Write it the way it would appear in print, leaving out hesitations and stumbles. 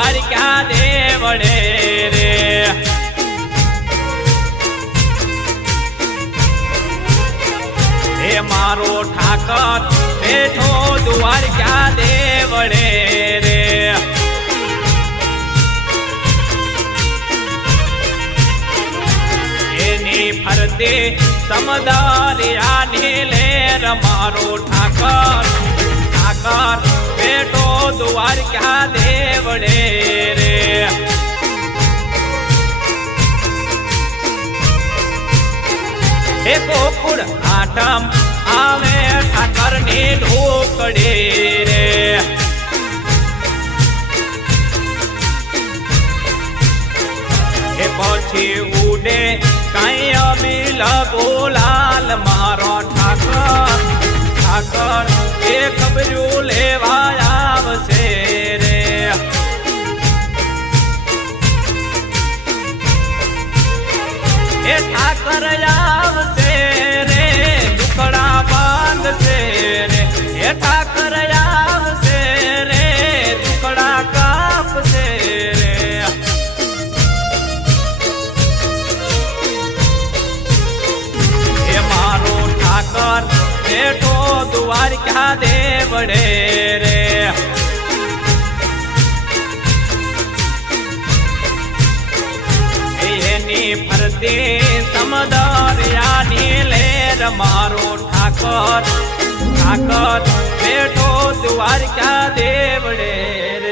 દ્વારકા દેવડે રે હે મારો ઠાકર બેઠો દ્વારકા દેવડે રે એની ફરતે સમદારિયાની લેર મારો ઠાકર ઠાકર બેઠો દ્વારકા દેવડે રે હે ગોકુળ આઠમ આવે ઠાકર ની ઢોકડી રે હે પછી ઉડે કઈ અમીલ બોલાલ મારો ઠાકર ઠાકર એ ખબરું લેવા આવશે રે એ ઠાકર આવશે રે દુકડા બાંધશે રે એ ઠાકર આવશે રે દુકડા કાપશે રે એ મારો ઠાકર બેઠો દ્વારકા દેવડે રે એની ફરતે સમદારિયાની લેર મારો ઠાકર ઠાકર બેઠો દ્વારકા દેવડે રે